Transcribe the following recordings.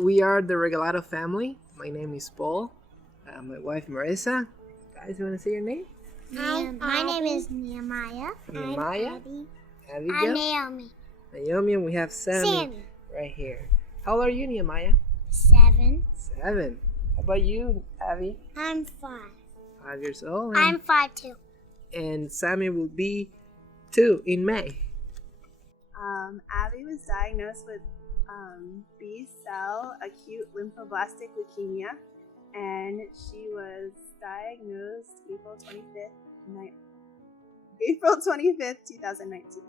We are the Regalado family. My name is Paul. My wife Marissa. Guys, you want to say your name? Hi, my name is Nehemiah. Nehemiah. I'm Abby. Abigail. I'm Naomi. Naomi, and we have Sammy right here. How old are you, Nehemiah? 7. 7. How about you, Abby? I'm 5. 5 years old. I'm 5 too. And Sammy will be 2 in May. Abby was diagnosed with B-cell acute lymphoblastic leukemia, and she was diagnosed April 25th, 2019.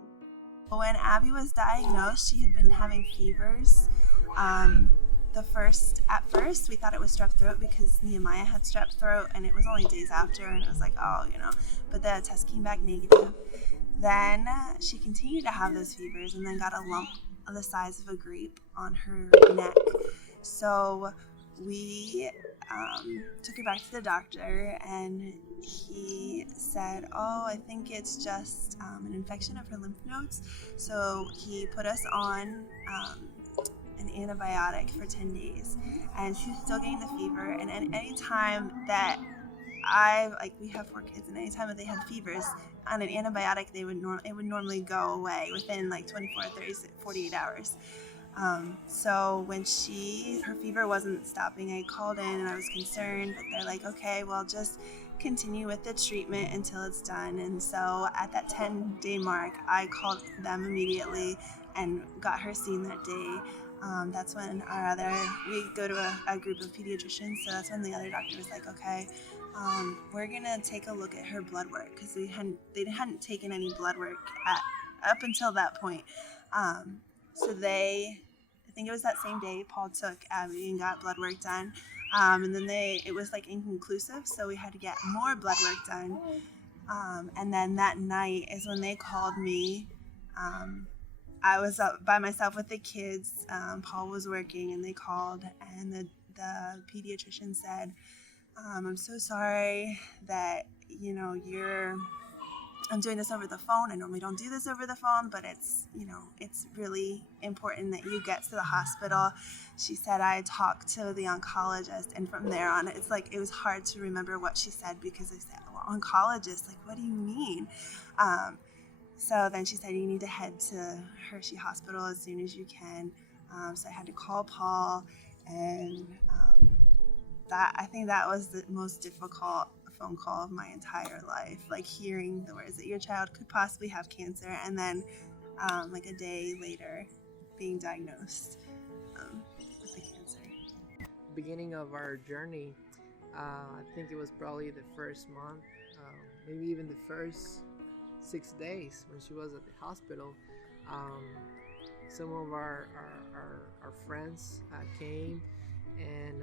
When Abby was diagnosed, she had been having fevers. At first, we thought it was strep throat because Nehemiah had strep throat, and it was only days after, and it was like, but the test came back negative. Then she continued to have those fevers and then got a lump the size of a grape on her neck. So we took her back to the doctor, and he said, I think it's just an infection of her lymph nodes. So he put us on an antibiotic for 10 days, and she was still getting the fever. And any time that we have 4 kids, and anytime that they had fevers on an antibiotic, it would normally go away within like 24, 30, 48 hours. So when her fever wasn't stopping, I called in and I was concerned, but they're like, okay, well, just continue with the treatment until it's done. And so at that 10-day mark, I called them immediately and got her seen that day. That's when we go to a group of pediatricians, so that's when the other doctor was like, okay, we're gonna take a look at her blood work, because they hadn't taken any blood work up until that point. So I think it was that same day, Paul took Abby and got blood work done, and then it was like inconclusive, so we had to get more blood work done. And then that night is when they called me. I was up by myself with the kids. Paul was working, and they called, and the pediatrician said, I'm so sorry that, I'm doing this over the phone. I normally don't do this over the phone, but it's really important that you get to the hospital. She said I talked to the oncologist, and from there on, it was hard to remember what she said, because I said, well, oncologist, like, what do you mean? So then she said, you need to head to Hershey Hospital as soon as you can. So I had to call Paul, and I think that was the most difficult phone call of my entire life, like hearing the words that your child could possibly have cancer, and then like a day later being diagnosed with the cancer. Beginning of our journey, I think it was probably the first month, maybe even the first 6 days when she was at the hospital. Some of our friends came, and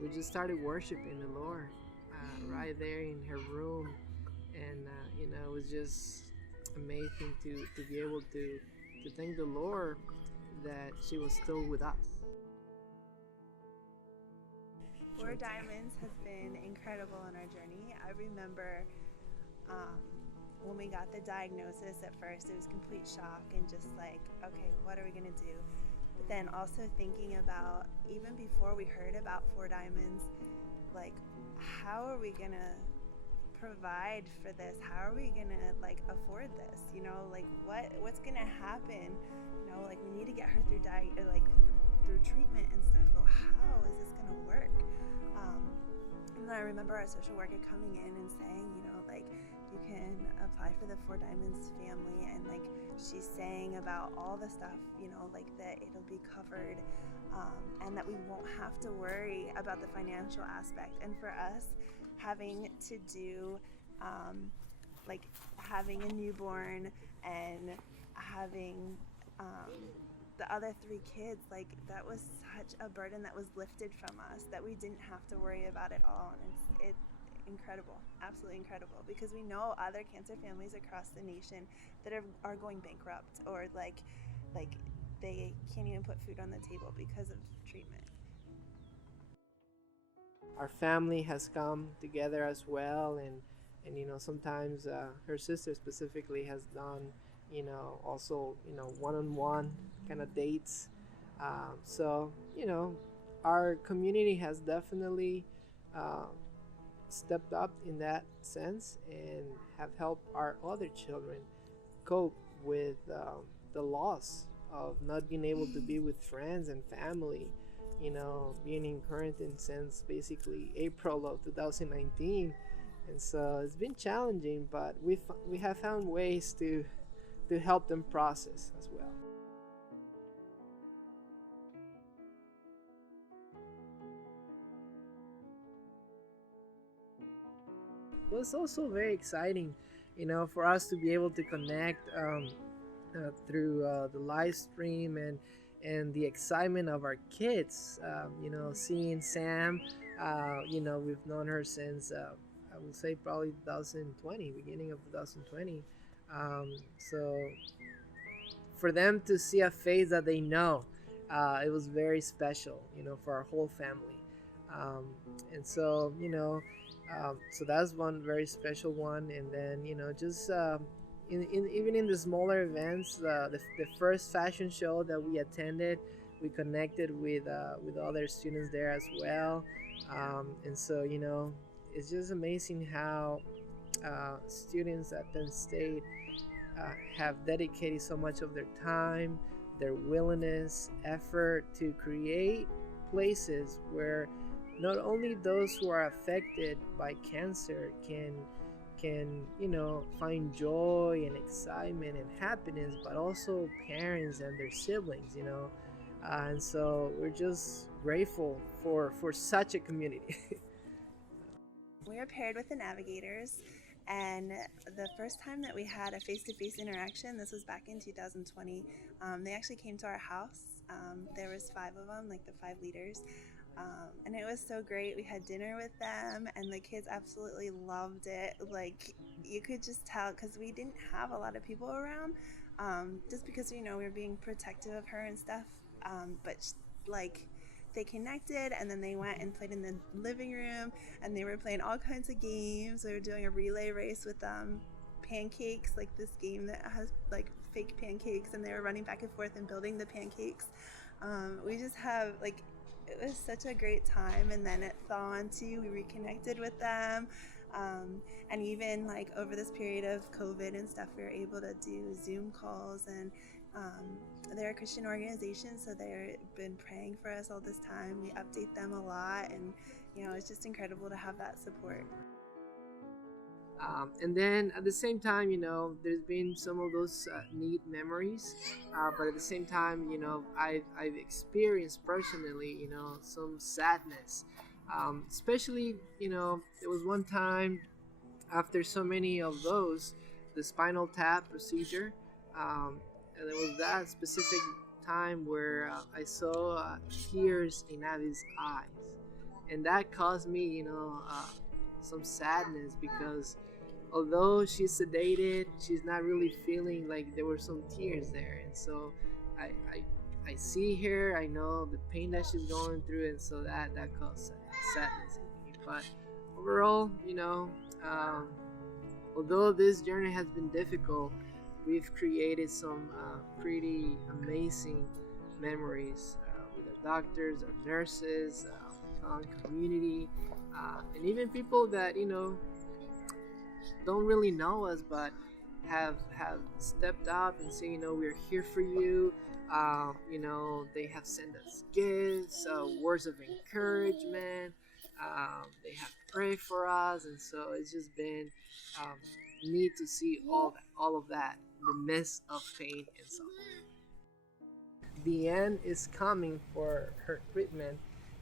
we just started worshiping the Lord right there in her room, and it was just amazing to be able to thank the Lord that she was still with us. 4 Diamonds has been incredible in our journey. I remember when we got the diagnosis, at first it was complete shock and just like, okay, what are we gonna do? But then also thinking about, even before we heard about 4 Diamonds, like, how are we gonna provide for this? How are we gonna like afford this? Like what's gonna happen? Like, we need to get her through through treatment and stuff, but how is this gonna work? And then I remember our social worker coming in and saying, like, you can apply for the 4 Diamonds family, and like she's saying about all the stuff, like that it'll be covered, and that we won't have to worry about the financial aspect. And for us, having to do like having a newborn and having the other 3 kids, like that was such a burden that was lifted from us that we didn't have to worry about it all. And it's incredible, absolutely incredible, because we know other cancer families across the nation that are going bankrupt, or like they can't even put food on the table because of treatment. Our family has come together as well, and sometimes her sister specifically has done also one-on-one kind of dates So, our community has definitely uh, stepped up in that sense and have helped our other children cope with the loss of not being able to be with friends and family, being in quarantine since basically April of 2019. And so it's been challenging, but we have found ways to help them process as well. It was also very exciting, for us to be able to connect through the live stream and the excitement of our kids. Seeing Sam, we've known her since I would say probably 2020, beginning of 2020. So for them to see a face that they know, it was very special, for our whole family. Um, and so, so that's one very special one. And then, just even in the smaller events, the first fashion show that we attended, we connected with other students there as well. And so, it's just amazing how students at Penn State have dedicated so much of their time, their willingness, effort to create places where not only those who are affected by cancer can find joy and excitement and happiness, but also parents and their siblings, and so we're just grateful for such a community. We are paired with the Navigators, and the first time that we had a face-to-face interaction, this was back in 2020, they actually came to our house. There was 5 of them, like the 5 leaders, and it was so great. We had dinner with them, and the kids absolutely loved it. Like, you could just tell, because we didn't have a lot of people around, just because, we were being protective of her and stuff, but like, they connected, and then they went and played in the living room, and they were playing all kinds of games. They were doing a relay race with pancakes, like this game that has like fake pancakes, and they were running back and forth and building the pancakes. We just have like, it was such a great time. And then at Thon too, we reconnected with them, and even like over this period of COVID and stuff, we were able to do Zoom calls. And they're a Christian organization, so they've been praying for us all this time. We update them a lot, and it's just incredible to have that support. And then at the same time, there's been some of those neat memories, but at the same time, I've experienced personally, some sadness, especially, there was one time after so many of those, the spinal tap procedure. And it was that specific time where I saw tears in Abby's eyes, and that caused me, some sadness, because although she's sedated, she's not really feeling like there were some tears there. And so I see her, I know the pain that she's going through, and so that caused sadness in me. But overall, although this journey has been difficult, we've created some pretty amazing memories with our doctors, our nurses, our community, and even people that don't really know us, but have stepped up and say, we're here for you. They have sent us gifts, words of encouragement. They have prayed for us, and so it's just been neat to see all of that in the midst of pain and suffering. The end is coming for her treatment.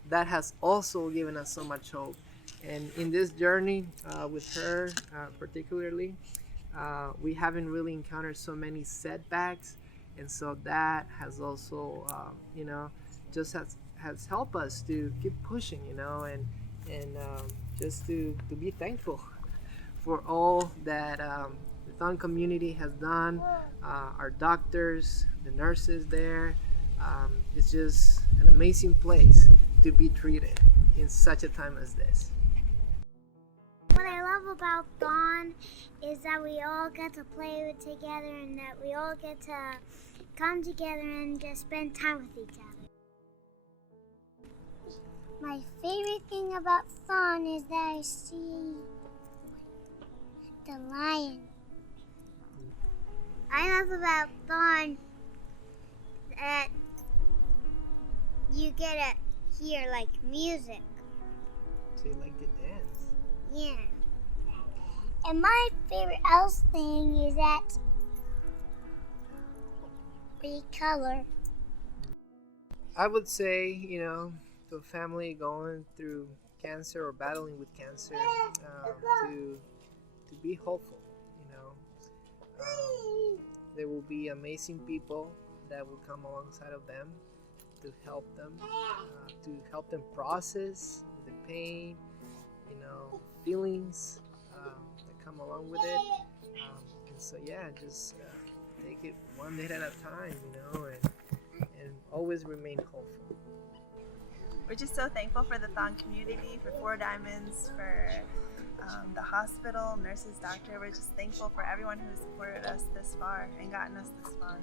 That has also given us so much hope. And in this journey with her, particularly, we haven't really encountered so many setbacks, and so that has also, just has helped us to keep pushing, and just to be thankful for all that the Thon community has done, our doctors, the nurses there. It's just an amazing place to be treated in such a time as this. What I love about Thon is that we all get to play together, and that we all get to come together and just spend time with each other. My favorite thing about Thon is that I see the lion. I love about Thon that you get to hear like music. So you like to dance? Yeah. And my favorite else thing is that we color. I would say, you know, to a family going through cancer or battling with cancer, to be hopeful. You know, there will be amazing people that will come alongside of them to help them process the pain, you know, feelings that come along with it. And so, yeah, just take it one day at a time, you know, and always remain hopeful. We're just so thankful for the Thon community, for Four Diamonds, for the hospital, nurses, doctor. We're just thankful for everyone who supported us this far and gotten us this far.